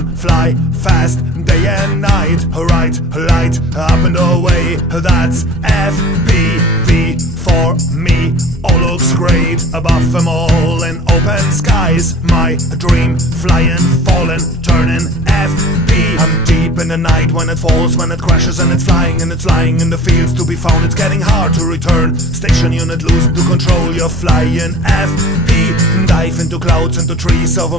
run, fly fast, day and night. Right, light, up and away. That's FPV for me. All looks great above them all in open skies. My dream, flying, falling, turning FP. I'm deep in the night when it falls, when it crashes and it's flying and it's lying in the fields to be found. It's getting hard to return. Station unit losing to control. You're flying FP. Dive into clouds, into trees over